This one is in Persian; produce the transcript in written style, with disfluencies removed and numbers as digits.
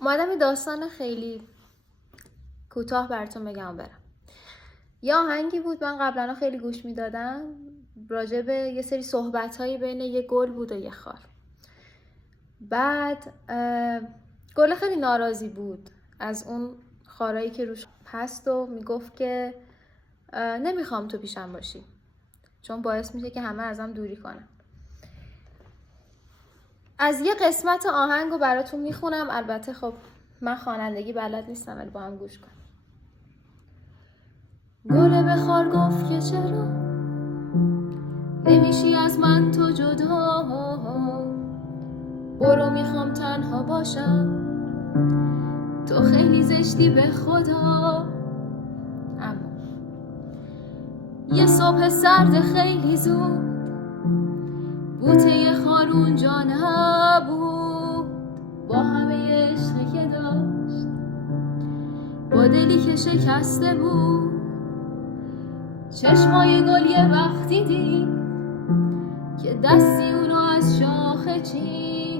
اومدم این داستان خیلی کوتاه براتون بگم برم. یه آهنگی بود من قبلا خیلی گوش میدادم، راجع به یه سری صحبت‌هایی بین یه گل بود و یه خار. بعد گل خیلی ناراضی بود از اون خارایی که روش هست و میگفت که نمیخوام تو پیشم باشی چون باعث میشه که همه ازم دوری کنن. از یه قسمت آهنگو براتون میخونم، البته خب من خوانندگی بلد نیستم ولی با هم گوش کن. گل به خار گفت که چرا نمیشی از من تو جدا، برو میخوام تنها باشم، تو خیلی زشتی به خدا. اما یه صبح سرد خیلی زود بوته خار اونجا نبود، با همه عشقی که داشت با دلی که شکسته بود. چشمای گل یه وقتی دید که دستی اونو از شاخه چید،